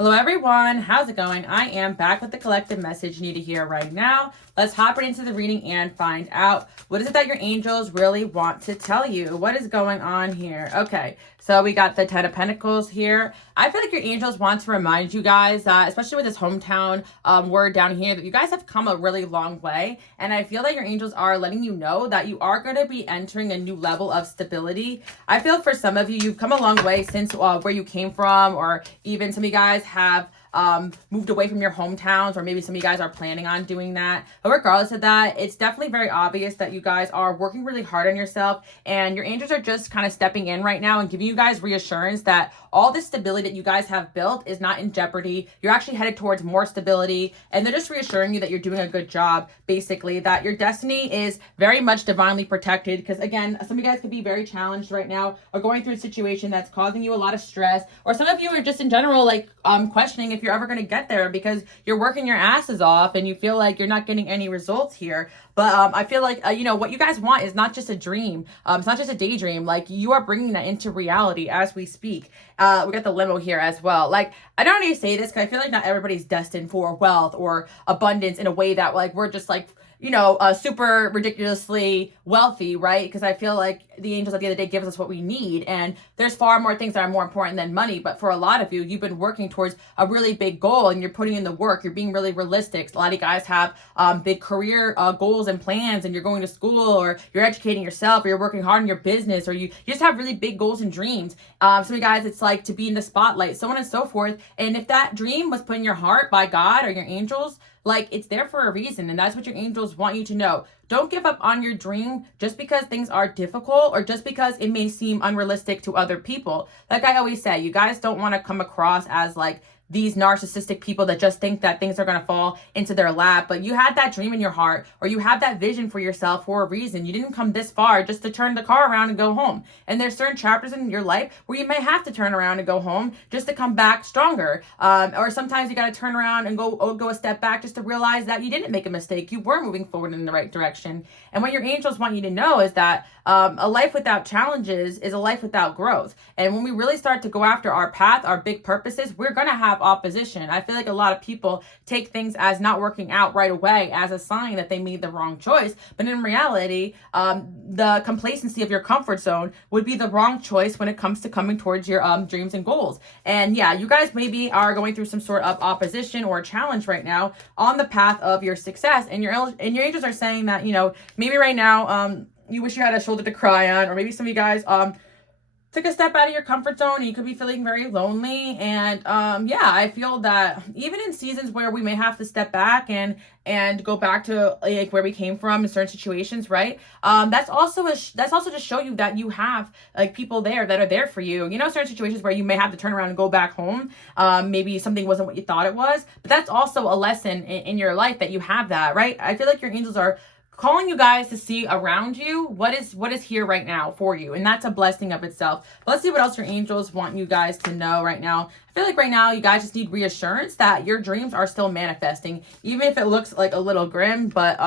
Hello everyone, how's it going? I am back with the collective message you need to hear right now. Let's hop right into the reading and find out what is it that your angels really want to tell you. What is going on here? Okay, so we got the Ten of Pentacles here. I feel like your angels want to remind you guys that, especially with this hometown word down here, that you guys have come a really long way. And I feel that your angels are letting you know that you are going to be entering a new level of stability. I feel for some of you, you've come a long way since where you came from, or even some of you guys have moved away from your hometowns, or maybe some of you guys are planning on doing that. But regardless of that, it's definitely very obvious that you guys are working really hard on yourself, and your angels are just kind of stepping in right now and giving you guys reassurance that all this stability that you guys have built is not in jeopardy. You're actually headed towards more stability, and they're just reassuring you that you're doing a good job, basically, that your destiny is very much divinely protected. Because again, some of you guys could be very challenged right now, or going through a situation that's causing you a lot of stress, or some of you are just in general like questioning if you're ever going to get there because you're working your asses off and you feel like you're not getting any results here. But I feel like, what you guys want is not just a dream. It's not just a daydream. Like, you are bringing that into reality as we speak. We got the limo here as well. Like, I don't need to say this because I feel like not everybody's destined for wealth or abundance in a way that, like, we're just like, super ridiculously wealthy, right? Because I feel like the angels at the end of the day give us what we need, and there's far more things that are more important than money. But for a lot of you, you've been working towards a really big goal, and you're putting in the work. You're being really realistic. A lot of you guys have big career goals and plans, and you're going to school, or you're educating yourself, or you're working hard in your business, or you just have really big goals and dreams. Some of you guys, it's like to be in the spotlight, so on and so forth. And if that dream was put in your heart by God or your angels, like, it's there for a reason, and that's what your angels want you to know. Don't give up on your dream just because things are difficult, or just because it may seem unrealistic to other people. Like I always say, you guys don't want to come across as like these narcissistic people that just think that things are going to fall into their lap. But you had that dream in your heart, or you have that vision for yourself for a reason. You didn't come this far just to turn the car around and go home. And there's certain chapters in your life where you may have to turn around and go home just to come back stronger. Or sometimes you got to turn around and go a step back just to realize that you didn't make a mistake. You were moving forward in the right direction. And what your angels want you to know is that a life without challenges is a life without growth. And when we really start to go after our path, our big purposes, we're going to have opposition. I feel like a lot of people take things as not working out right away as a sign that they made the wrong choice. But in reality, the complacency of your comfort zone would be the wrong choice when it comes to coming towards your dreams and goals. And yeah, you guys maybe are going through some sort of opposition or challenge right now on the path of your success. And your angels are saying that, maybe right now, you wish you had a shoulder to cry on, or maybe some of you guys took a step out of your comfort zone and you could be feeling very lonely. And I feel that even in seasons where we may have to step back and go back to like where we came from in certain situations, right? That's also to show you that you have like people there that are there for you. Certain situations where you may have to turn around and go back home. Maybe something wasn't what you thought it was, but that's also a lesson in your life that you have that, right? I feel like your angels are calling you guys to see around you what is here right now for you, and that's a blessing of itself. But let's see what else your angels want you guys to know right now. I feel like right now you guys just need reassurance that your dreams are still manifesting, even if it looks like a little grim. But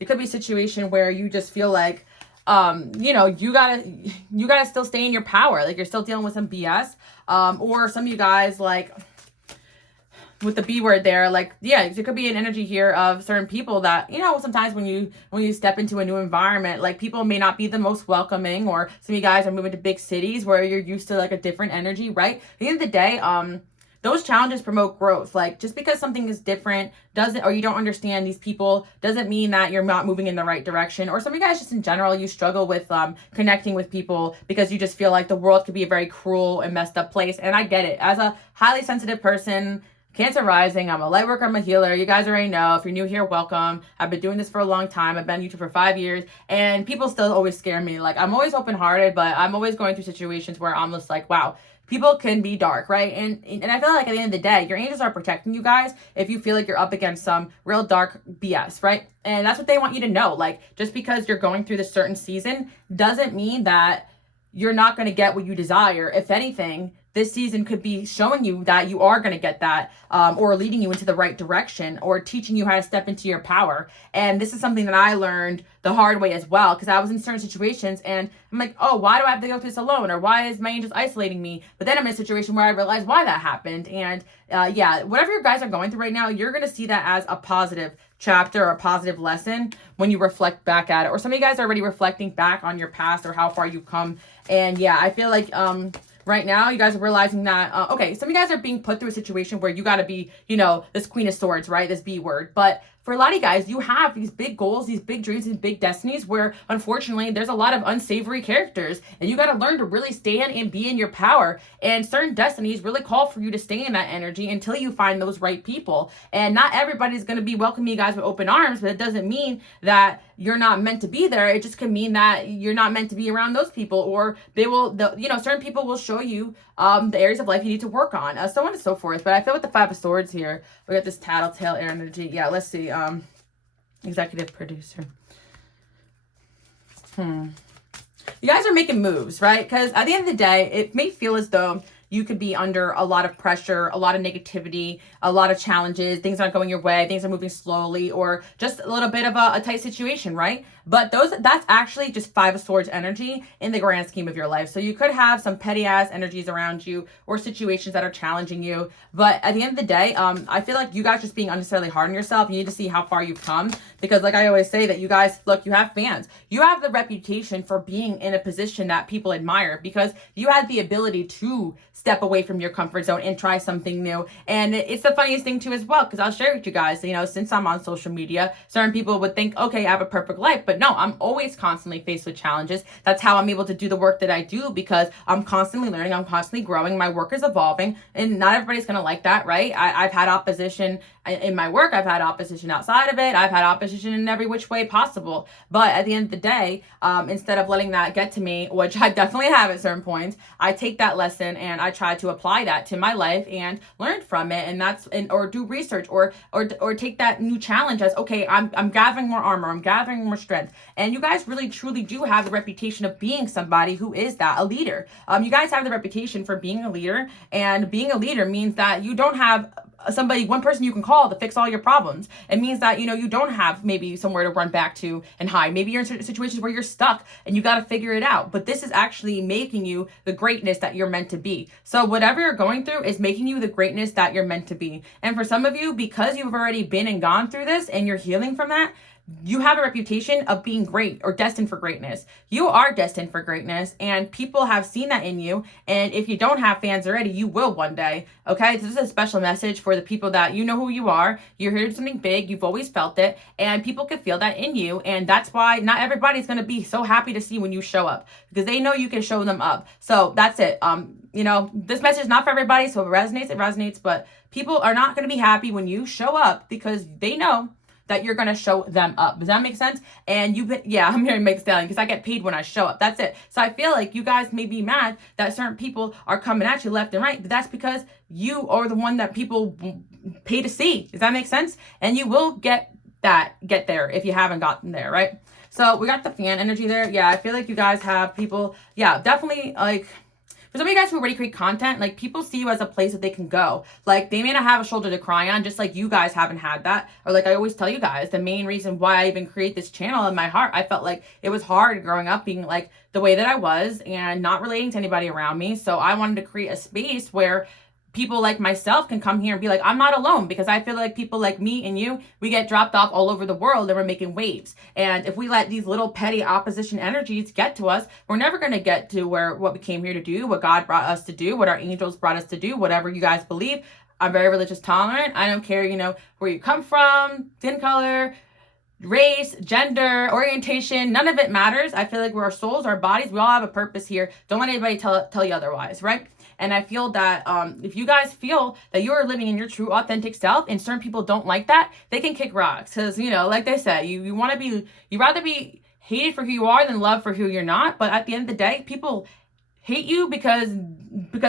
it could be a situation where you just feel like you gotta still stay in your power, like you're still dealing with some BS, or some of you guys, like with the B word there, like, yeah, there could be an energy here of certain people that, sometimes when you step into a new environment, like, people may not be the most welcoming, or some of you guys are moving to big cities where you're used to like a different energy, right? At the end of the day, those challenges promote growth. Like, just because something is different or you don't understand these people doesn't mean that you're not moving in the right direction. Or some of you guys just in general, you struggle with connecting with people because you just feel like the world could be a very cruel and messed up place. And I get it. As a highly sensitive person, Cancer rising, I'm a light worker, I'm a healer. You guys already know. If you're new here, welcome. I've been doing this for a long time. I've been on YouTube for 5 years, and people still always scare me. Like, I'm always open-hearted, but I'm always going through situations where I'm just like, wow, people can be dark, right? And I feel like at the end of the day, your angels are protecting you guys if you feel like you're up against some real dark BS, right? And that's what they want you to know. Like, just because you're going through this certain season doesn't mean that you're not going to get what you desire. If anything, this season could be showing you that you are going to get that, or leading you into the right direction, or teaching you how to step into your power. And this is something that I learned the hard way as well, because I was in certain situations and I'm like, oh, why do I have to go through this alone? Or why is my angels isolating me? But then I'm in a situation where I realized why that happened. And yeah, whatever you guys are going through right now, you're going to see that as a positive chapter or a positive lesson when you reflect back at it. Or some of you guys are already reflecting back on your past or how far you've come. And yeah, I feel like right now you guys are realizing that okay, some of you guys are being put through a situation where you got to be, you know, this Queen of Swords, right? This B word. But for a lot of you guys, you have these big goals, these big dreams, these big destinies where unfortunately there's a lot of unsavory characters, and you got to learn to really stand and be in your power. And certain destinies really call for you to stay in that energy until you find those right people. And not everybody's going to be welcoming you guys with open arms, but it doesn't mean that you're not meant to be there. It just can mean that you're not meant to be around those people, or they will, you know, certain people will show you the areas of life you need to work on, so on and so forth. But I feel with the Five of Swords here, we got this tattletale energy. Yeah, let's see. Executive producer. You guys are making moves, right? Because at the end of the day, it may feel as though you could be under a lot of pressure, a lot of negativity, a lot of challenges, things aren't going your way, things are moving slowly, or just a little bit of a tight situation, right? But that's actually just Five of Swords energy in the grand scheme of your life. So you could have some petty ass energies around you or situations that are challenging you. But at the end of the day, I feel like you guys just being unnecessarily hard on yourself. You need to see how far you've come, because like I always say, that you guys, look, you have fans. You have the reputation for being in a position that people admire because you had the ability to step away from your comfort zone and try something new. And it's the funniest thing too as well, because I'll share with you guys, you know, since I'm on social media, certain people would think, okay, I have a perfect life, but no, I'm always constantly faced with challenges. That's how I'm able to do the work that I do, because I'm constantly learning, I'm constantly growing, my work is evolving, and not everybody's gonna like that, right? I've had opposition in my work, I've had opposition outside of it, I've had opposition in every which way possible. But at the end of the day, instead of letting that get to me, which I definitely have at certain points, I take that lesson and I try to apply that to my life and learn from it. And or do research or take that new challenge as, okay, I'm gathering more armor, I'm gathering more strength. And you guys really truly do have the reputation of being somebody who is that, a leader. You guys have the reputation for being a leader, and being a leader means that you don't have one person you can call to fix all your problems. It means that, you know, you don't have maybe somewhere to run back to and hide. Maybe you're in situations where you're stuck and you got to figure it out. But this is actually making you the greatness that you're meant to be. So whatever you're going through is making you the greatness that you're meant to be. And for some of you, because you've already been and gone through this and you're healing from that, you have a reputation of being great or destined for greatness. You are destined for greatness, and people have seen that in you. And if you don't have fans already, you will one day. Okay, this is a special message for the people that you know who you are. You're here to do something big. You've always felt it, and people can feel that in you. And that's why not everybody's going to be so happy to see when you show up, because they know you can show them up. So that's it. You know, this message is not for everybody. So if it resonates, but people are not going to be happy when you show up because they know that you're going to show them up. Does that make sense? And I'm here to make stallion because I get paid when I show up. That's it. So I feel like you guys may be mad that certain people are coming at you left and right, but that's because you are the one that people pay to see. Does that make sense? And you will get there if you haven't gotten there, right? So we got the fan energy there. Yeah, I feel like you guys have people, yeah, definitely like, for some of you guys who already create content, like people see you as a place that they can go. Like they may not have a shoulder to cry on, just like you guys haven't had that. Or like I always tell you guys, the main reason why I even create this channel in my heart, I felt like it was hard growing up being like the way that I was and not relating to anybody around me. So I wanted to create a space where people like myself can come here and be like, I'm not alone, because I feel like people like me and you, we get dropped off all over the world and we're making waves. And if we let these little petty opposition energies get to us, we're never going to get to what we came here to do, what God brought us to do, what our angels brought us to do, whatever you guys believe. I'm very religious tolerant. I don't care, you know, where you come from, skin color, race, gender, orientation, none of it matters. I feel like we're our souls, our bodies, we all have a purpose here. Don't let anybody tell you otherwise, right? And I feel that if you guys feel that you're living in your true authentic self and certain people don't like that, they can kick rocks. Because, you know, like they said, you want to be, you'd rather be hated for who you are than loved for who you're not. But at the end of the day, people hate you because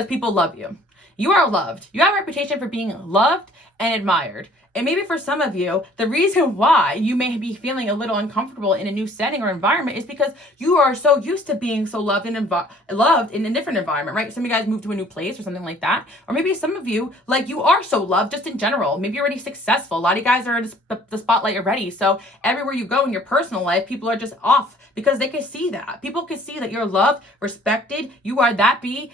people love you. You are loved. You have a reputation for being loved and admired. And maybe for some of you, the reason why you may be feeling a little uncomfortable in a new setting or environment is because you are so used to being so loved and loved in a different environment, right? Some of you guys moved to a new place or something like that. Or maybe some of you, like, you are so loved just in general. Maybe you're already successful. A lot of you guys are in the spotlight already. So everywhere you go in your personal life, people are just off because they can see that. People can see that you're loved, respected. You are that bee.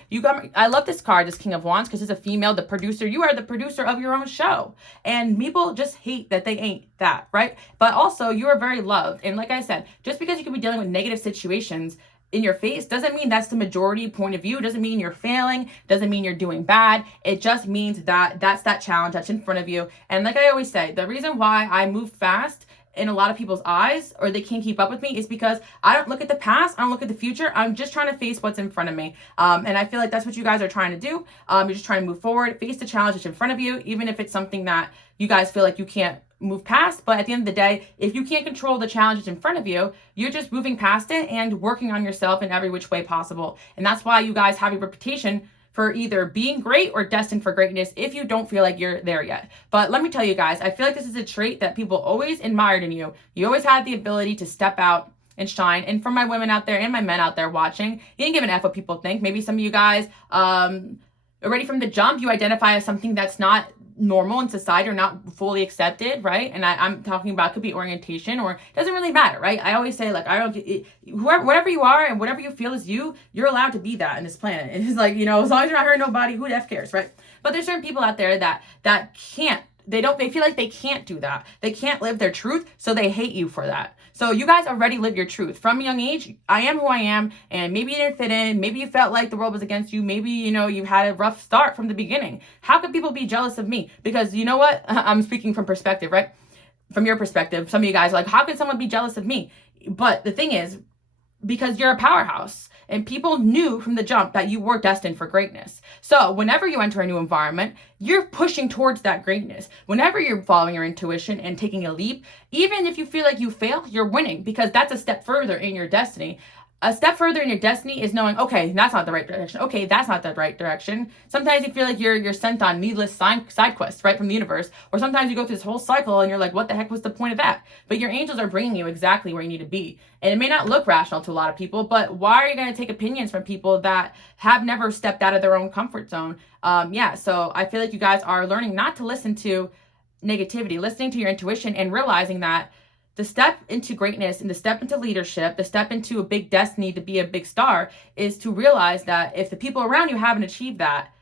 I love this card, this King of Wands, because it's a female, the producer. You are the producer of your own show. And people just hate that they ain't that, right? But also, you are very loved. And like I said, just because you could be dealing with negative situations in your face doesn't mean that's the majority point of view. Doesn't mean you're failing. Doesn't mean you're doing bad. It just means that that's that challenge that's in front of you. And like I always say, the reason why I move fast in a lot of people's eyes, or they can't keep up with me, is because I don't look at the past, I don't look at the future. I'm just trying to face what's in front of me. And I feel like that's what you guys are trying to do. You're just trying to move forward, face the challenge that's in front of you, even if it's something that you guys feel like you can't move past. But at the end of the day, if you can't control the challenges in front of you, you're just moving past it and working on yourself in every which way possible. And that's why you guys have a reputation for either being great or destined for greatness if you don't feel like you're there yet. But let me tell you guys, I feel like this is a trait that people always admired in you. You always had the ability to step out and shine. And for my women out there and my men out there watching, you didn't give an F what people think. Maybe some of you guys, already from the jump, you identify as something that's not normal in society or not fully accepted, right? And I'm talking about, could be orientation, or it doesn't really matter, right? I always say, like, I don't whatever you are and whatever you feel is you're allowed to be that in this planet. It's like, you know, as long as you're not hurting nobody, who the F cares, right? But there's certain people out there that can't. They feel like they can't do that. They can't live their truth, so they hate you for that. So you guys already live your truth. From a young age, I am who I am, and maybe you didn't fit in. Maybe you felt like the world was against you. Maybe, you know, you had a rough start from the beginning. How could people be jealous of me? Because you know what? I'm speaking from perspective, right? From your perspective, some of you guys are like, how could someone be jealous of me? But the thing is, because you're a powerhouse. And people knew from the jump that you were destined for greatness. So whenever you enter a new environment, you're pushing towards that greatness. Whenever you're following your intuition and taking a leap, even if you feel like you fail, you're winning, because that's a step further in your destiny. A step further in your destiny is knowing, okay, that's not the right direction. Okay, that's not the right direction. Sometimes you feel like you're sent on needless side quests, right, from the universe. Or sometimes you go through this whole cycle and you're like, what the heck was the point of that? But your angels are bringing you exactly where you need to be. And it may not look rational to a lot of people, but why are you going to take opinions from people that have never stepped out of their own comfort zone? So I feel like you guys are learning not to listen to negativity, listening to your intuition, and realizing that the step into greatness and the step into leadership, the step into a big destiny to be a big star, is to realize that if the people around you haven't achieved that,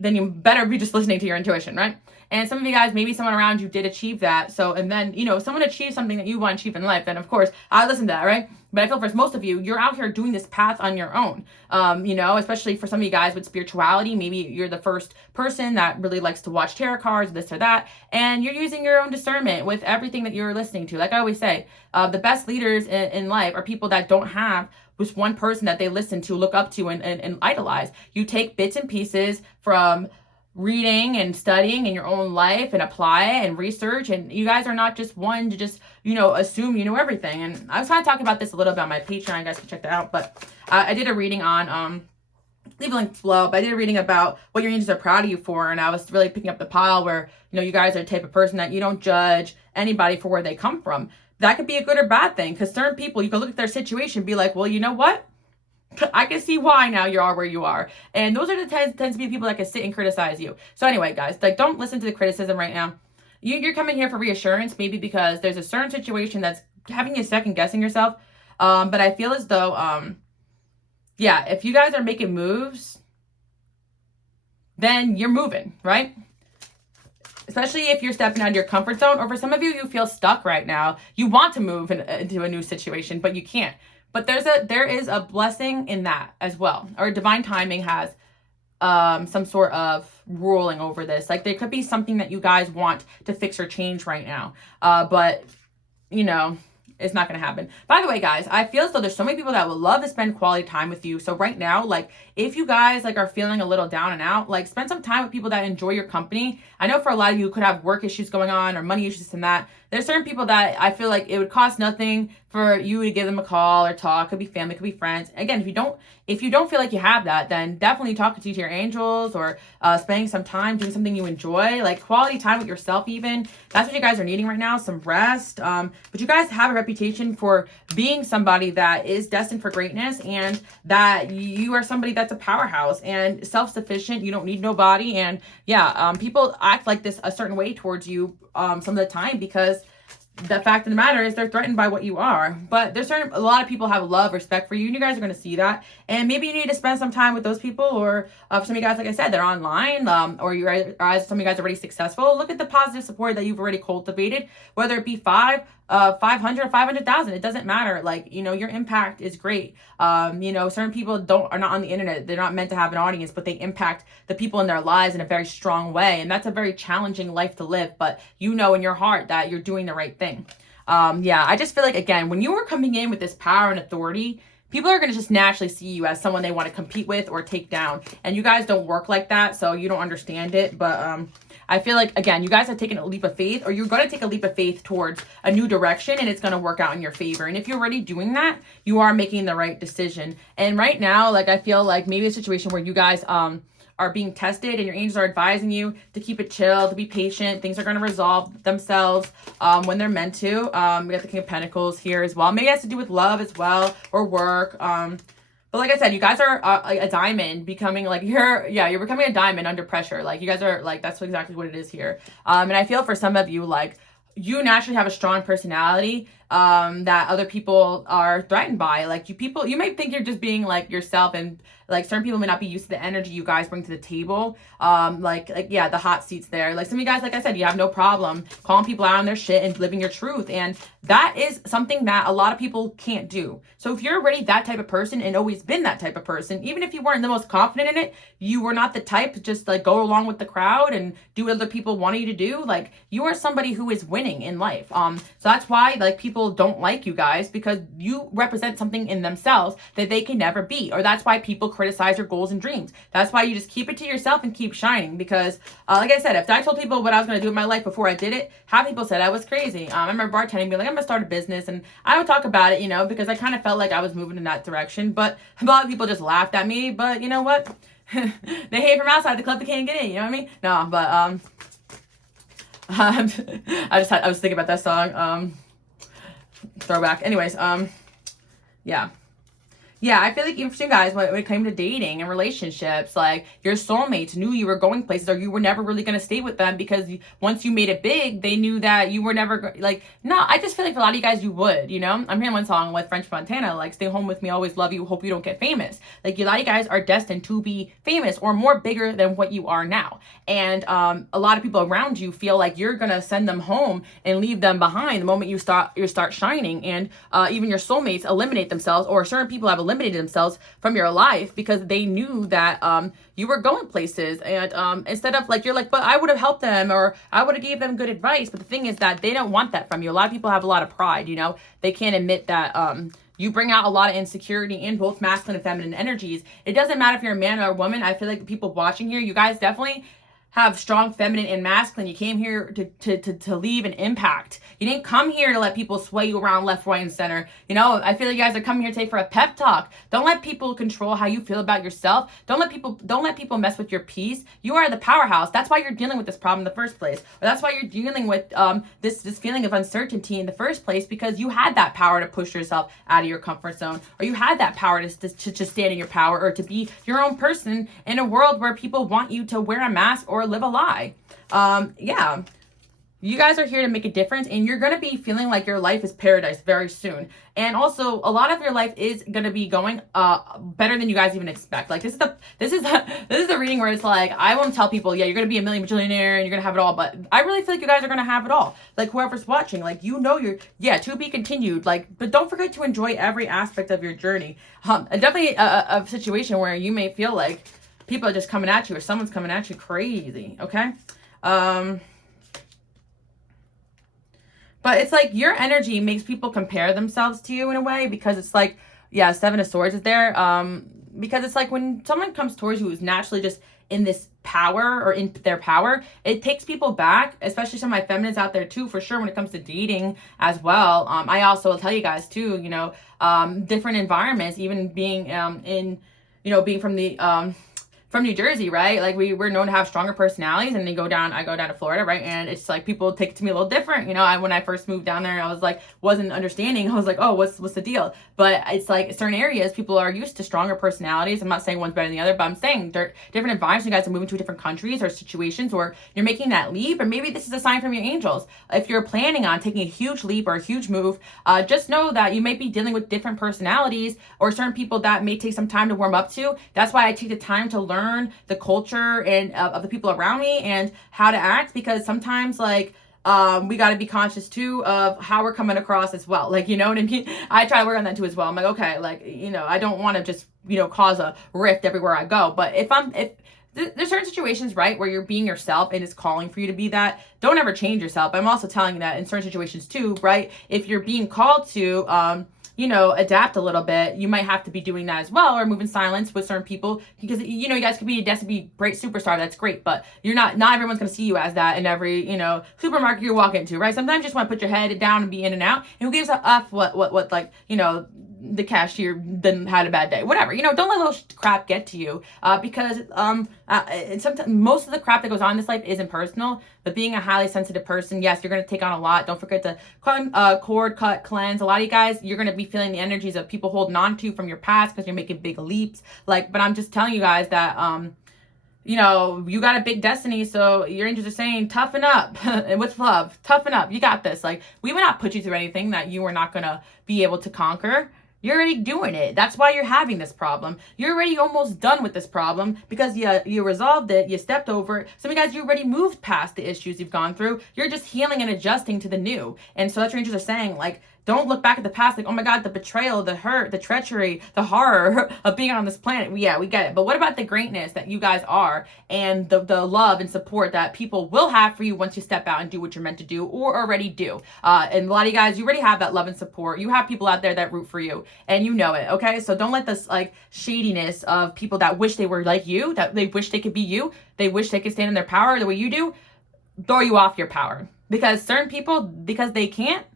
then you better be just listening to your intuition, right? And some of you guys, maybe someone around you did achieve that. So, and then, you know, someone achieved something that you want to achieve in life, then of course, I listen to that, right? But I feel for most of you, you're out here doing this path on your own. Especially for some of you guys with spirituality, maybe you're the first person that really likes to watch tarot cards, this or that, and you're using your own discernment with everything that you're listening to. Like I always say, the best leaders in life are people that don't have just one person that they listen to, look up to, and idolize. You take bits and pieces from reading and studying in your own life and apply it and research, and you guys are not just one to just, you know, assume you know everything. And I was kind of talking about this a little bit on my Patreon. You guys can check that out. But I did a reading on leave a link below, but I did a reading about what your angels are proud of you for, and I was really picking up the pile where, you know, you guys are the type of person that you don't judge anybody for where they come from. That could be a good or bad thing, because certain people, you can look at their situation and be like, well, you know what? I can see why now you are where you are. And those are the tends to be people that can sit and criticize you. So anyway, guys, like, don't listen to the criticism right now. You're coming here for reassurance, maybe because there's a certain situation that's having you second guessing yourself. But I feel as though, if you guys are making moves, then you're moving, right? Especially if you're stepping out of your comfort zone, or for some of you, you feel stuck right now. You want to move into a new situation, but you can't. But there is a blessing in that as well. Or divine timing has some sort of ruling over this. Like, there could be something that you guys want to fix or change right now. But, you know, it's not going to happen. By the way, guys, I feel as though there's so many people that would love to spend quality time with you. So right now, like, if you guys, like, are feeling a little down and out, like, spend some time with people that enjoy your company. I know for a lot of you could have work issues going on or money issues and that. There's certain people that I feel like it would cost nothing for you to give them a call or talk. Could be family, could be friends. Again, if you don't feel like you have that, then definitely talk to your angels, or spending some time doing something you enjoy, like quality time with yourself even. That's what you guys are needing right now, some rest. But you guys have a reputation for being somebody that is destined for greatness, and that you are somebody that's a powerhouse and self-sufficient. You don't need nobody. And yeah, people act like this a certain way towards you some of the time, because the fact of the matter is they're threatened by what you are. But a lot of people have love, respect for you, and you guys are going to see that. And maybe you need to spend some time with those people, or for some of you guys, like I said, they're online, or some of you guys are already successful. Look at the positive support that you've already cultivated, whether it be 500 or 500,000. It doesn't matter. Like, you know, your impact is great. You know, certain people are not on the internet. They're not meant to have an audience, but they impact the people in their lives in a very strong way. And that's a very challenging life to live, but you know in your heart that you're doing the right thing. Yeah, I just feel like, again, when you are coming in with this power and authority, people are going to just naturally see you as someone they want to compete with or take down. And you guys don't work like that, so you don't understand it. But I feel like, again, you guys have taken a leap of faith, or you're going to take a leap of faith towards a new direction, and it's going to work out in your favor. And if you're already doing that, you are making the right decision. And right now, like, I feel like maybe a situation where you guys are being tested, and your angels are advising you to keep it chill, to be patient. Things are going to resolve themselves when they're meant to. We got the King of Pentacles here as well. Maybe it has to do with love as well, or work. But like I said, you guys are a diamond becoming like you're becoming a diamond under pressure. Like, you guys are like, that's exactly what it is here. And I feel for some of you, like, you naturally have a strong personality that other people are threatened by. Like, you might think you're just being like yourself, and like certain people may not be used to the energy you guys bring to the table. Yeah, the hot seats there. Like, some of you guys, like I said, you have no problem calling people out on their shit and living your truth. And that is something that a lot of people can't do. So if you're already that type of person and always been that type of person, even if you weren't the most confident in it, you were not the type to just like go along with the crowd and do what other people wanted you to do. Like, you are somebody who is winning in life. So that's why like people don't like you guys, because you represent something in themselves that they can never be. Or that's why people criticize your goals and dreams. That's why you just keep it to yourself and keep shining. Because like I said, if I told people what I was going to do in my life before I did it, half people said I was crazy. I remember bartending, being like, I'm going to start a business, and I would talk about it, you know, because I kind of felt like I was moving in that direction. But a lot of people just laughed at me. But you know what? They hate from outside the club, they can't get in, you know what I mean? No, but I was thinking about that song, throwback. Anyways, yeah. Yeah, I feel like even for you guys, when it came to dating and relationships, like, your soulmates knew you were going places, or you were never really going to stay with them, because once you made it big, they knew that you were never, no, I just feel like for a lot of you guys, you would, you know? I'm hearing one song with French Montana, like, stay home with me, always love you, hope you don't get famous. Like, a lot of you guys are destined to be famous, or more bigger than what you are now. And a lot of people around you feel like you're going to send them home and leave them behind the moment you start shining. And even your soulmates eliminate themselves, or certain people have eliminated themselves from your life, because they knew that you were going places. And instead of like, you're like, but I would have helped them, or I would have gave them good advice. But the thing is that they don't want that from you. A lot of people have a lot of pride, you know, they can't admit that you bring out a lot of insecurity in both masculine and feminine energies. It doesn't matter if you're a man or a woman. I feel like the people watching here, you guys definitely have strong feminine and masculine. You came here to leave an impact. You didn't come here to let people sway you around left, right, and center. You know, I feel like you guys are coming here today for a pep talk. Don't let people control how you feel about yourself. Don't let people mess with your peace. You are the powerhouse. That's why you're dealing with this problem in the first place. Or that's why you're dealing with this feeling of uncertainty in the first place, because you had that power to push yourself out of your comfort zone, or you had that power to stand in your power, or to be your own person in a world where people want you to wear a mask or live a lie. Yeah, you guys are here to make a difference, and you're going to be feeling like your life is paradise very soon. And also, a lot of your life is going to be going better than you guys even expect. Like, this is the reading where it's like, I won't tell people, yeah, you're going to be a millionaire and you're going to have it all, but I really feel like you guys are going to have it all. Like, whoever's watching, like, you know, to be continued. Like, but don't forget to enjoy every aspect of your journey. Definitely a situation where you may feel like people are just coming at you, or someone's coming at you crazy, okay? But it's like your energy makes people compare themselves to you in a way, because it's like, yeah, Seven of Swords is there. Because it's like when someone comes towards you who's naturally just in this power or in their power, it takes people back, especially some of my feminists out there too, for sure, when it comes to dating as well. I also will tell you guys too, you know, different environments, even being in, you know, being from New Jersey, right? Like we're known to have stronger personalities, and I go down to Florida, right? And it's like people take it to me a little different. You know, when I first moved down there, I was like, wasn't understanding. I was like, oh, what's the deal? But it's like certain areas, people are used to stronger personalities. I'm not saying one's better than the other, but I'm saying different environments. You guys are moving to different countries or situations where you're making that leap, or maybe this is a sign from your angels. If you're planning on taking a huge leap or a huge move, just know that you might be dealing with different personalities or certain people that may take some time to warm up to. That's why I take the time to learn the culture and of the people around me and how to act, because sometimes like we got to be conscious too of how we're coming across as well. Like, you know what I mean? I try to work on that too as well. I'm like, okay, like, you know, I don't want to just, you know, cause a rift everywhere I go. But if there's certain situations, right, where you're being yourself and it's calling for you to be that, don't ever change yourself. I'm also telling you that in certain situations too, right? If you're being called to, you know, adapt a little bit, you might have to be doing that as well, or move in silence with certain people, because, you know, you guys could be destined to be great superstar. That's great, but not everyone's going to see you as that in every, you know, supermarket you walk into, right? Sometimes you just want to put your head down and be in and out, and who gives a f what like, you know, the cashier then had a bad day, whatever, you know. Don't let little crap get to you, because sometimes most of the crap that goes on in this life isn't personal, but being a highly sensitive person, yes, you're going to take on a lot. Don't forget to cord cut, cleanse. A lot of you guys, you're going to be feeling the energies of people holding on to you from your past because you're making big leaps, like, but I'm just telling you guys that you know, you got a big destiny, so your angels are saying, toughen up. And with love, toughen up. You got this. Like, we would not put you through anything that you were not going to be able to conquer. You're already doing it. That's why you're having this problem. You're already almost done with this problem because you resolved it. You stepped over it. Some of you guys, you already moved past the issues you've gone through. You're just healing and adjusting to the new. And so that's what angels are saying. Like, don't look back at the past like, oh my God, the betrayal, the hurt, the treachery, the horror of being on this planet. Yeah, we get it. But what about the greatness that you guys are, and the love and support that people will have for you once you step out and do what you're meant to do or already do? And a lot of you guys, you already have that love and support. You have people out there that root for you, and you know it, okay? So don't let this like shadiness of people that wish they were like you, that they wish they could be you, they wish they could stand in their power the way you do, throw you off your power. Because certain people, because they can't,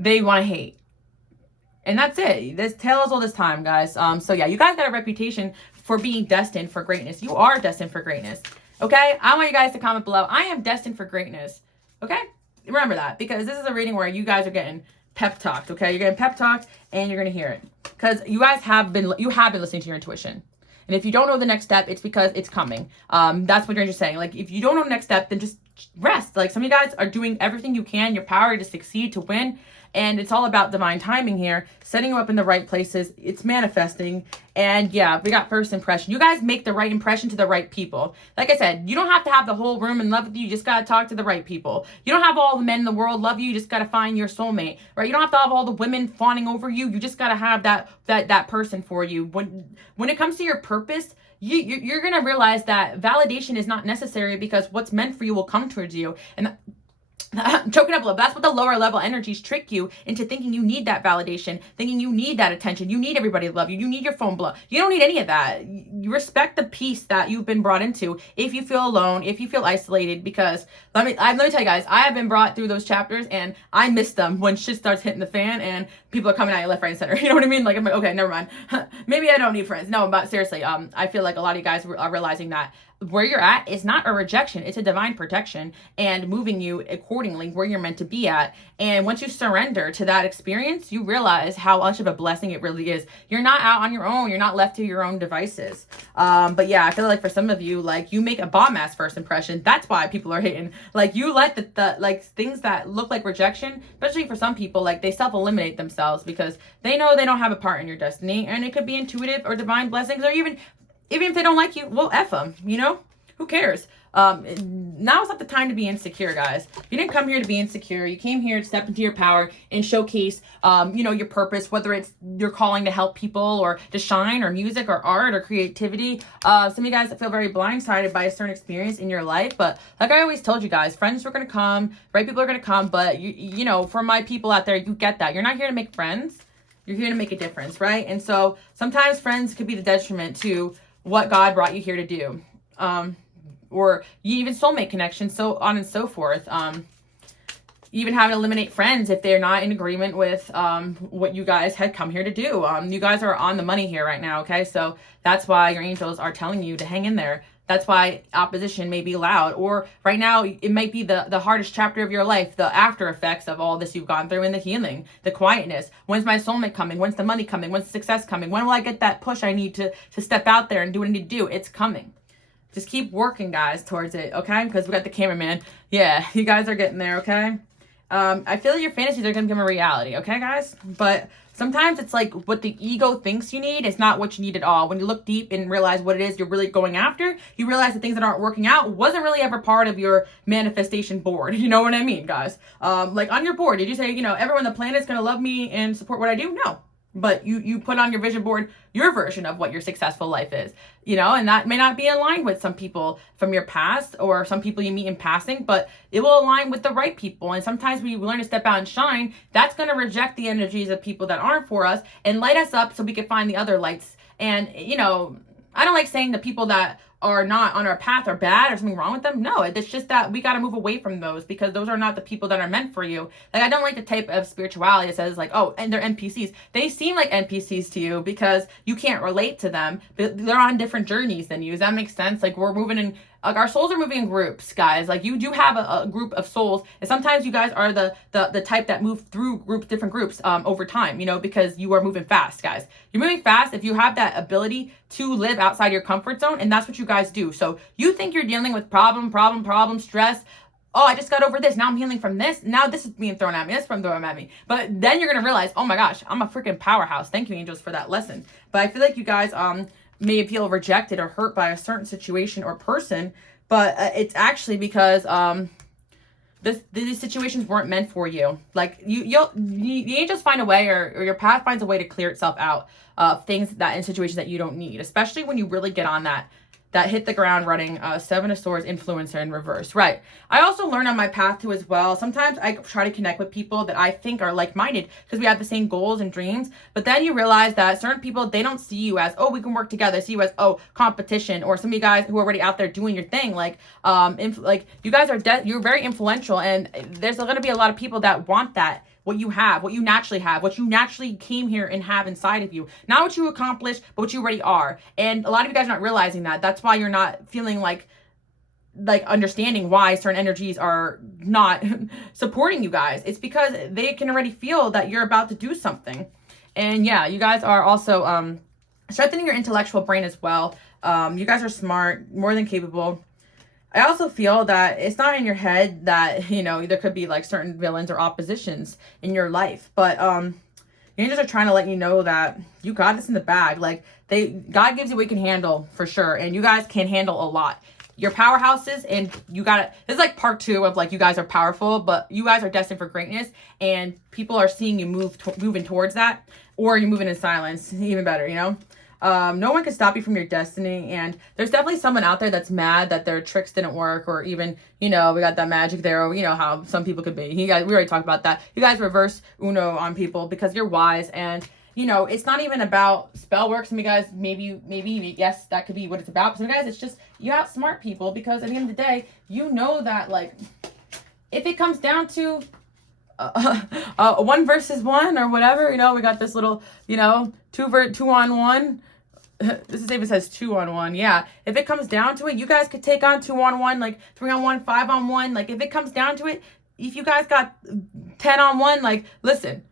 they want to hate. And that's it. This tells all this time, guys. So yeah, you guys got a reputation for being destined for greatness. You are destined for greatness. Okay? I want you guys to comment below, I am destined for greatness. Okay? Remember that, because this is a reading where you guys are getting pep talked, okay? You're getting pep talked, and you're going to hear it. Because you guys have been listening to your intuition. And if you don't know the next step, it's because it's coming. That's what you're just saying. Like, if you don't know the next step, then just rest. Like, some of you guys are doing everything you can, your power to succeed, to win. And it's all about divine timing here, setting you up in the right places. It's manifesting. And yeah, we got first impression. You guys make the right impression to the right people. Like I said, you don't have to have the whole room in love with you. You just got to talk to the right people. You don't have all the men in the world love you. You just got to find your soulmate, right? You don't have to have all the women fawning over you. You just got to have that person for you. When it comes to your purpose, you're going to realize that validation is not necessary, because what's meant for you will come towards you. And I'm choking up a little. That's what the lower level energies trick you into thinking you need that validation, thinking you need that attention. You need everybody to love you. You need your phone blow. You don't need any of that. You respect the peace that you've been brought into. If you feel alone, if you feel isolated, because let me tell you guys, I have been brought through those chapters, and I miss them when shit starts hitting the fan and people are coming at you left, right, and center. You know what I mean? Like, I'm like, okay, never mind. Maybe I don't need friends. No, but seriously, I feel like a lot of you guys are realizing that where you're at is not a rejection, it's a divine protection, and moving you accordingly where you're meant to be at. And once you surrender to that experience, you realize how much of a blessing it really is. You're not out on your own. You're not left to your own devices. But yeah, I feel like for some of you, like, you make a bomb ass first impression. That's why people are hating. Like, you let the like things that look like rejection, especially for some people, like, they self-eliminate themselves because they know they don't have a part in your destiny. And it could be intuitive or divine blessings, or even if they don't like you, well, F them, you know? Who cares? Now is not the time to be insecure, guys. You didn't come here to be insecure. You came here to step into your power and showcase, you know, your purpose, whether it's your calling to help people or to shine, or music or art or creativity. Some of you guys feel very blindsided by a certain experience in your life, but like I always told you guys, friends are going to come, right? People are going to come, but you know, for my people out there, you get that. You're not here to make friends. You're here to make a difference, right? And so sometimes friends could be the detriment to what God brought you here to do. or you even soulmate connections, so on and so forth. You even have to eliminate friends if they're not in agreement with what you guys had come here to do. You guys are on the money here right now, okay? So that's why your angels are telling you to hang in there. That's why opposition may be loud, or right now it might be the hardest chapter of your life, the after effects of all this you've gone through, and the healing, the quietness. When's my soulmate coming? When's the money coming? When's the success coming? When will I get that push I need to step out there and do what I need to do? It's coming. Just keep working, guys, towards it, okay? Because we got the cameraman. Yeah, you guys are getting there, okay? I feel like your fantasies are going to become a reality, okay, guys? But sometimes it's like what the ego thinks you need is not what you need at all. When you look deep and realize what it is you're really going after, you realize the things that aren't working out wasn't really ever part of your manifestation board. You know what I mean, guys? Like on your board, did you say, you know, everyone on the planet is going to love me and support what I do? No. But you put on your vision board your version of what your successful life is, you know, and that may not be aligned with some people from your past or some people you meet in passing, but it will align with the right people. And sometimes when you learn to step out and shine, that's going to reject the energies of people that aren't for us and light us up so we can find the other lights. And, you know, I don't like saying the people that are not on our path are bad or something wrong with them. No, it's just that we got to move away from those because those are not the people that are meant for you. Like, I don't like the type of spirituality that says like, oh, and they're NPCs. They seem like NPCs to you because you can't relate to them, but they're on different journeys than you. Does that make sense? Like, we're moving in, like, our souls are moving in groups, guys. Like, you do have a group of souls, and sometimes you guys are the type that move through different groups over time, you know, because you are moving fast, guys. You're moving fast if you have that ability to live outside your comfort zone, and that's what you guys do. So you think you're dealing with problem, stress. Oh, I just got over this. Now I'm healing from this. Now this is being thrown at me. This is from thrown at me. But then you're going to realize, oh my gosh, I'm a freaking powerhouse. Thank you, angels, for that lesson. But I feel like you guys may feel rejected or hurt by a certain situation or person, but it's actually because these situations weren't meant for you. Like, the angels find a way, or your path finds a way to clear itself out of things that in situations that you don't need, especially when you really get on that hit the ground running Seven of Swords influencer in reverse. Right. I also learned on my path too as well. Sometimes I try to connect with people that I think are like-minded because we have the same goals and dreams. But then you realize that certain people, they don't see you as, oh, we can work together. They see you as, oh, competition, or some of you guys who are already out there doing your thing. Like, you guys are, you're very influential, and there's going to be a lot of people that want that. What you have, what you naturally have, what you naturally came here and have inside of you. Not what you accomplished, but what you already are. And a lot of you guys are not realizing that. That's why you're not feeling like understanding why certain energies are not supporting you guys. It's because they can already feel that you're about to do something. And yeah, you guys are also strengthening your intellectual brain as well. You guys are smart, more than capable. I also feel that it's not in your head that, you know, there could be like certain villains or oppositions in your life, but angels are trying to let you know that you got this in the bag. Like, God gives you what you can handle, for sure, and you guys can handle a lot. Your powerhouses, and you got this is like part 2 of like, you guys are powerful, but you guys are destined for greatness, and people are seeing you moving towards that, or you're moving in silence, even better, you know. No one can stop you from your destiny, and there's definitely someone out there that's mad that their tricks didn't work, or even, you know, we got that magic there, or you know how some people could be. We already talked about that. You guys reverse Uno on people because you're wise, and you know, it's not even about spell work. Some of you guys, maybe, yes, that could be what it's about. But some of you guys, it's just you outsmart people, because at the end of the day, you know that, like, if it comes down to 1 versus 1 or whatever, you know, we got this little, you know, 2 on 1. This is even says 2 on 1. Yeah. If it comes down to it, you guys could take on 2 on 1, like 3 on 1, 5 on 1. Like, if it comes down to it, if you guys got 10 on 1, like, listen,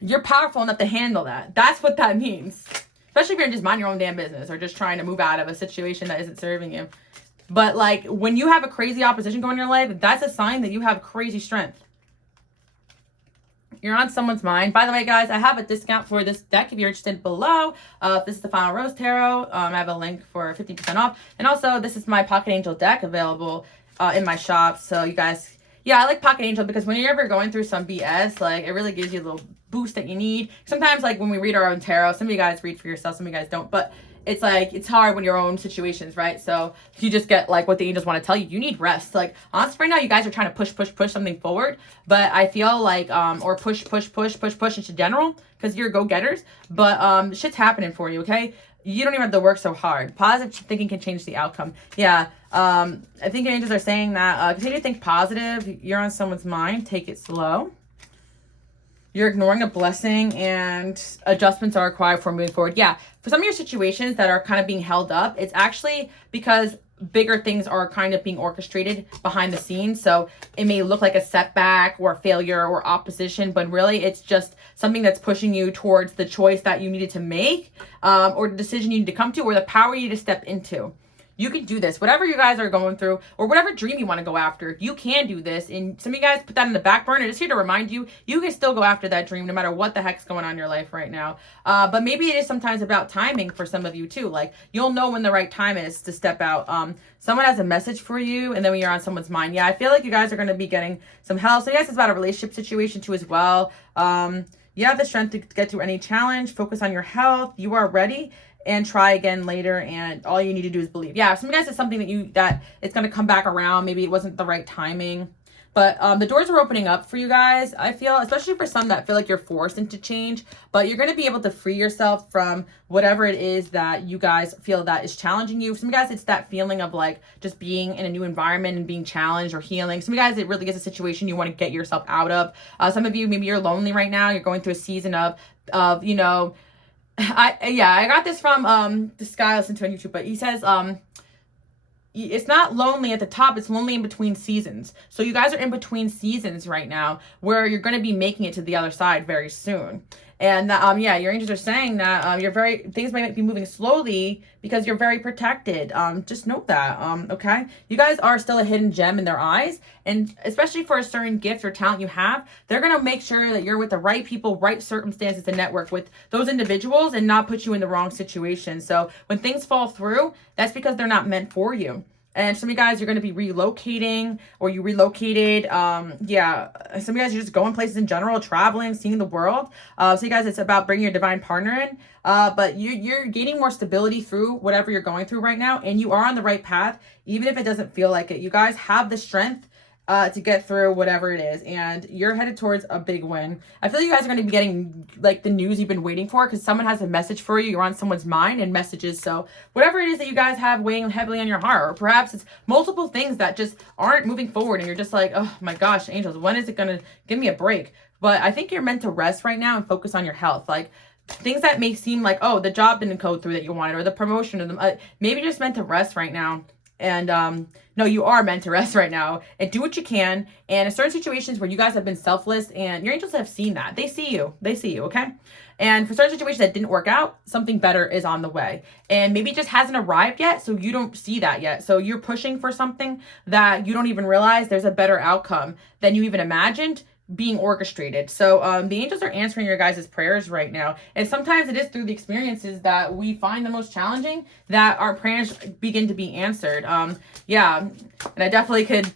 you're powerful enough to handle that. That's what that means. Especially if you're just minding your own damn business or just trying to move out of a situation that isn't serving you. But like, when you have a crazy opposition going in your life, that's a sign that you have crazy strength. You're on someone's mind. By the way, guys, I have a discount for this deck if you're interested below. If this is the Final Rose Tarot, I have a link for 50% off. And also, this is my Pocket Angel deck available in my shop. So you guys, yeah, I like Pocket Angel because when you're ever going through some BS, like, it really gives you a little boost that you need. Sometimes, like, when we read our own tarot, some of you guys read for yourself, some of you guys don't, but it's like, it's hard when your own situations, right? So you just get like what the angels want to tell you. You need rest. Like, honestly, right now, you guys are trying to push something forward, but I feel like, or push into general, because you're go-getters, but shit's happening for you, okay? you don't even have to work so hard. Positive thinking can change the outcome. Yeah. I think your angels are saying that continue to think positive. You're on someone's mind. Take it slow. You're ignoring a blessing, and adjustments are required for moving forward. Yeah, for some of your situations that are kind of being held up, it's actually because bigger things are kind of being orchestrated behind the scenes. So it may look like a setback or failure or opposition, but really it's just something that's pushing you towards the choice that you needed to make, or the decision you need to come to, or the power you need to step into. You can do this. Whatever you guys are going through, or whatever dream you want to go after, you can do this. And some of you guys put that in the back burner. Just here to remind you, you can still go after that dream no matter what the heck's going on in your life right now. But maybe it is sometimes about timing for some of you too. Like, you'll know when the right time is to step out. Someone has a message for you, and then when you're on someone's mind. Yeah, I feel like you guys are going to be getting some help. So yes, it's about a relationship situation too as well. You have the strength to get through any challenge. Focus on your health. You are ready. And try again later, and all you need to do is believe. Yeah, some of you guys, it's something that it's going to come back around. Maybe it wasn't the right timing, but the doors are opening up for you guys, I feel, especially for some that feel like you're forced into change. But you're going to be able to free yourself from whatever it is that you guys feel that is challenging you. Some of you guys, it's that feeling of like just being in a new environment and being challenged or healing. Some of you guys, it really is a situation you want to get yourself out of. Some of you, maybe you're lonely right now. You're going through a season of you know, I got this from this guy I listened to on YouTube, but he says it's not lonely at the top, it's lonely in between seasons. So you guys are in between seasons right now where you're going to be making it to the other side very soon. And yeah, your angels are saying that things might be moving slowly because you're very protected. Just note that, okay? You guys are still a hidden gem in their eyes, and especially for a certain gift or talent you have, they're going to make sure that you're with the right people, right circumstances to network with those individuals and not put you in the wrong situation. So when things fall through, that's because they're not meant for you. And some of you guys, you're going to be relocating, or you relocated. Yeah, some of you guys are just going places in general, traveling, seeing the world. So you guys, it's about bringing your divine partner in. But you're gaining more stability through whatever you're going through right now. And you are on the right path, even if it doesn't feel like it. You guys have the strength to get through whatever it is, and you're headed towards a big win. I feel you guys are going to be getting like the news you've been waiting for, because someone has a message for you. You're on someone's mind and messages. So whatever it is that you guys have weighing heavily on your heart, or perhaps it's multiple things that just aren't moving forward, and you're just like, oh my gosh, angels, when is it going to give me a break? But I think you're meant to rest right now and focus on your health. Like, things that may seem like, oh, the job didn't go through that you wanted, or the promotion, or maybe you're just meant to rest right now. And no, you are meant to rest right now and do what you can. And in certain situations where you guys have been selfless, and your angels have seen that. They see you, okay? And for certain situations that didn't work out, something better is on the way. And maybe it just hasn't arrived yet, so you don't see that yet. So you're pushing for something that you don't even realize there's a better outcome than you even imagined being orchestrated. So the angels are answering your guys' prayers right now. And sometimes it is through the experiences that we find the most challenging that our prayers begin to be answered. Yeah, and I definitely could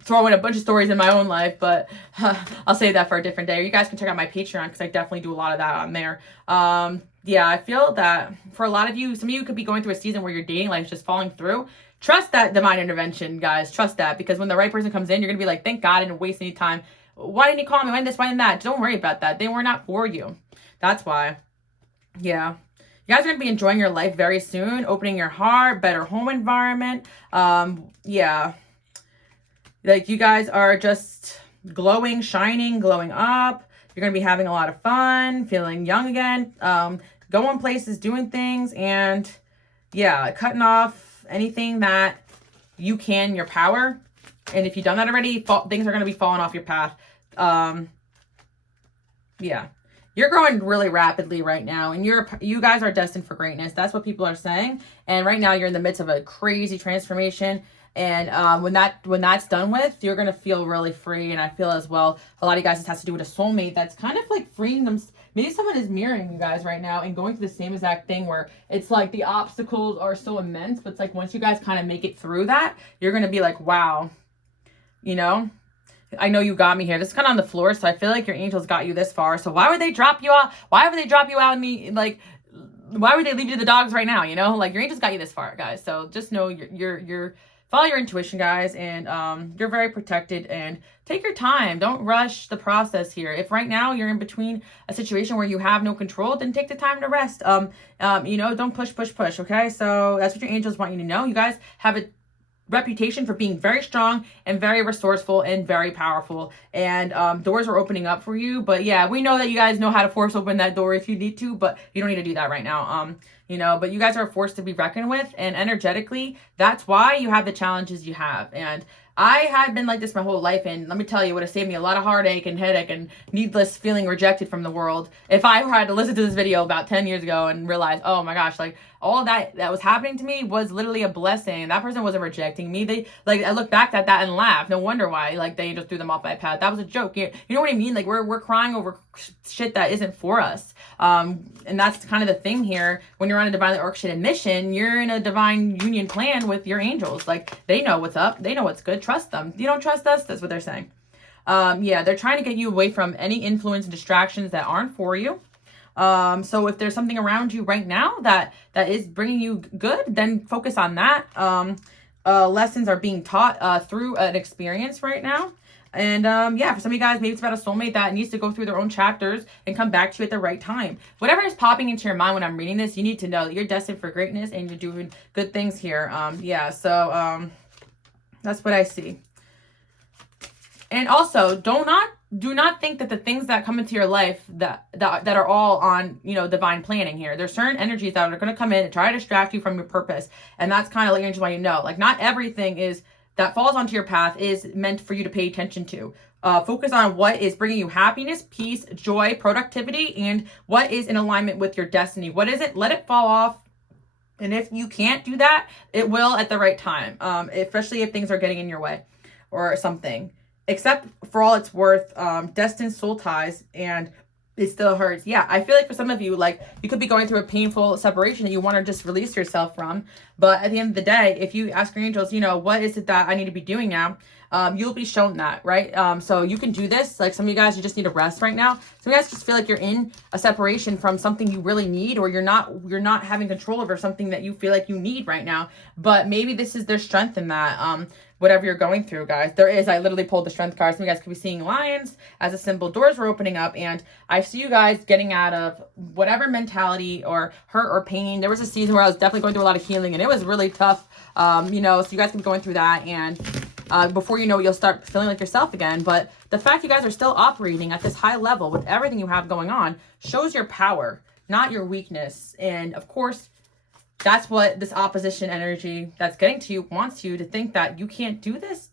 throw in a bunch of stories in my own life, but I'll save that for a different day. You guys can check out my Patreon, because I definitely do a lot of that on there. Yeah, I feel that for a lot of you, some of you could be going through a season where your dating life is just falling through. Trust that divine intervention, guys. Trust that, because when the right person comes in, you're going to be like, thank God I didn't waste any time. Why didn't he call me? Why didn't this? Why didn't that? Don't worry about that. They were not for you. That's why. Yeah. You guys are going to be enjoying your life very soon. Opening your heart. Better home environment. Yeah. Like, you guys are just glowing, shining, glowing up. You're going to be having a lot of fun. Feeling young again. Going places, doing things. And yeah, cutting off anything that you can, your power. And if you've done that already, things are going to be falling off your path. Yeah. You're growing really rapidly right now, and you guys are destined for greatness. That's what people are saying. And right now you're in the midst of a crazy transformation. And when that's done with, you're going to feel really free. And I feel as well, a lot of you guys, this has to do with a soulmate that's kind of like freeing them. Maybe someone is mirroring you guys right now and going through the same exact thing, where it's like the obstacles are so immense, but it's like once you guys kind of make it through that, you're going to be like, wow, you know, I know you got me here. This is kind of on the floor, so I feel like your angels got you this far. So why would they drop you out? Why would they drop you out and like, why would they leave you to the dogs right now? You know, like, your angels got you this far, guys. So just know you're follow your intuition, guys, and you're very protected, and take your time. Don't rush the process here. If right now you're in between a situation where you have no control, then take the time to rest. You know, don't push, okay? So that's what your angels want you to know. You guys have a reputation for being very strong and very resourceful and very powerful, and doors are opening up for you. But yeah, we know that you guys know how to force open that door if you need to, but you don't need to do that right now. You know, but you guys are a force to be reckoned with, and energetically, that's why you have the challenges you have. And I had been like this my whole life, and let me tell you, it would have saved me a lot of heartache and headache and needless feeling rejected from the world if I had to listen to this video about 10 years ago and realize, oh my gosh, like all of that was happening to me was literally a blessing. That person wasn't rejecting me. They, like, I look back at that and laugh. No wonder why, like, they just threw them off my path. That was a joke. You know what I mean? Like, we're crying over shit that isn't for us. And that's kind of the thing here. When you're on a divinely orchestrated mission, you're in a divine union plan with your angels. Like, they know what's up. They know what's good. Trust them. You don't trust us? That's what they're saying. Yeah, they're trying to get you away from any influence and distractions that aren't for you. So if there's something around you right now that is bringing you good, then focus on that. Lessons are being taught through an experience right now. And yeah, for some of you guys, maybe it's about a soulmate that needs to go through their own chapters and come back to you at the right time. Whatever is popping into your mind when I'm reading this, you need to know that you're destined for greatness and you're doing good things here. Yeah, so that's what I see. And also, do not think that the things that come into your life that are all on, you know, divine planning here. There's certain energies that are going to come in and try to distract you from your purpose. And that's kind of like your angels want you to know. Like, not everything that falls onto your path is meant for you to pay attention to. Focus on what is bringing you happiness, peace, joy, productivity, and what is in alignment with your destiny. What isn't, let it fall off. And if you can't do that, it will at the right time, especially if things are getting in your way or something. Except for all it's worth, destined soul ties, and it still hurts. Yeah, I feel like for some of you, like, you could be going through a painful separation that you want to just release yourself from. But at the end of the day, if you ask your angels, you know, what is it that I need to be doing now? You'll be shown that, right? So you can do this. Like, some of you guys, you just need to rest right now. Some of you guys just feel like you're in a separation from something you really need, or you're not having control over something that you feel like you need right now. But maybe this is their strength in that. Whatever you're going through, guys. I literally pulled the strength card. Some of you guys could be seeing lions as a symbol. Doors were opening up, and I see you guys getting out of whatever mentality or hurt or pain. There was a season where I was definitely going through a lot of healing, and it was really tough. You know, so you guys could be going through that, and before you know it, you'll start feeling like yourself again. But the fact you guys are still operating at this high level with everything you have going on shows your power, not your weakness. And of course, that's what this opposition energy that's getting to you wants you to think, that you can't do this.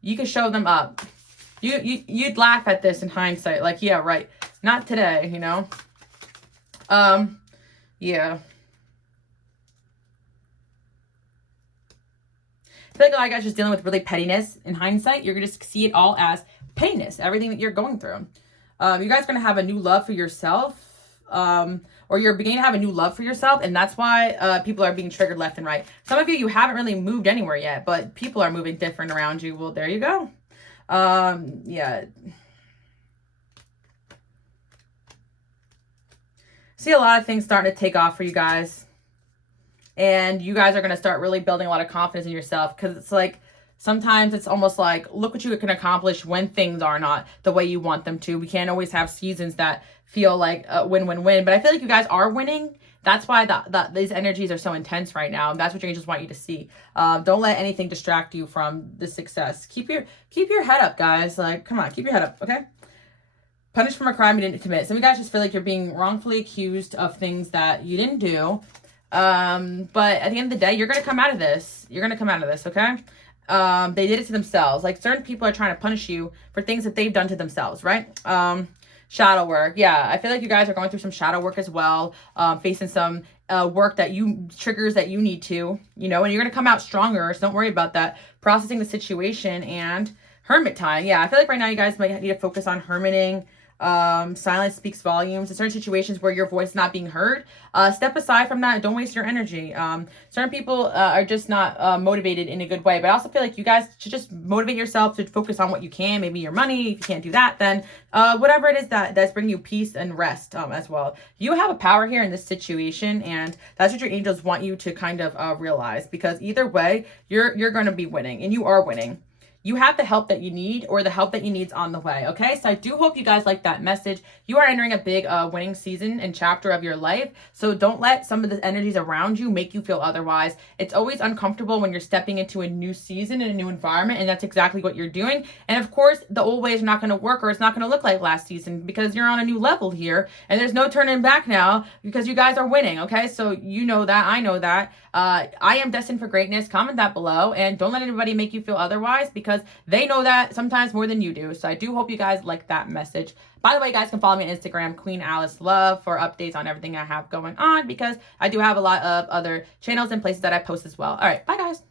You can show them up. You'd laugh at this in hindsight. Like, yeah, right. Not today, you know? Yeah. I feel like a lot of guys just dealing with really pettiness. In hindsight, you're going to see it all as pettiness. Everything that you're going through. You guys are going to have a new love for yourself. Or you're beginning to have a new love for yourself, and that's why people are being triggered left and right. Some of you haven't really moved anywhere yet, but people are moving different around you. Well, there you go. Yeah. See a lot of things starting to take off for you guys. And you guys are going to start really building a lot of confidence in yourself, because it's like, sometimes it's almost like, look what you can accomplish when things are not the way you want them to. We can't always have seasons that feel like win-win-win. But I feel like you guys are winning. That's why these energies are so intense right now. And that's what your angels want you to see. Don't let anything distract you from the success. Keep your head up, guys. Like, come on, keep your head up, okay? Punished from a crime you didn't commit. Some of you guys just feel like you're being wrongfully accused of things that you didn't do. But at the end of the day, you're going to come out of this. You're going to come out of this, okay? They did it to themselves. Like, certain people are trying to punish you for things that they've done to themselves, right? Shadow work. Yeah, I feel like you guys are going through some shadow work as well, facing some work triggers that you need to, you know, and you're going to come out stronger, so don't worry about that. Processing the situation and hermit time. Yeah, I feel like right now you guys might need to focus on hermiting. Silence speaks volumes. In certain situations where your voice is not being heard, step aside from that. Don't waste your energy. Certain people are just not motivated in a good way. But I also feel like you guys should just motivate yourself to focus on what you can. Maybe your money. If you can't do that, then whatever it is that's bringing you peace and rest as well. You have a power here in this situation, and that's what your angels want you to kind of realize. Because either way, you're going to be winning, and you are winning. You have the help that you need, or the help that you need is on the way. Okay, so I do hope you guys like that message. You are entering a big winning season and chapter of your life, so don't let some of the energies around you make you feel otherwise. It's always uncomfortable when you're stepping into a new season and a new environment, and that's exactly what you're doing. And of course, the old ways are not going to work, or it's not going to look like last season, because you're on a new level here, and there's no turning back now because you guys are winning. Okay, so you know that, I know that. I am destined for greatness. Comment that below, and don't let anybody make you feel otherwise, because they know that sometimes more than you do. So I do hope you guys like that message. By the way, you guys can follow me on Instagram, Queen Alice Love, for updates on everything I have going on, because I do have a lot of other channels and places that I post as well. All right, bye guys.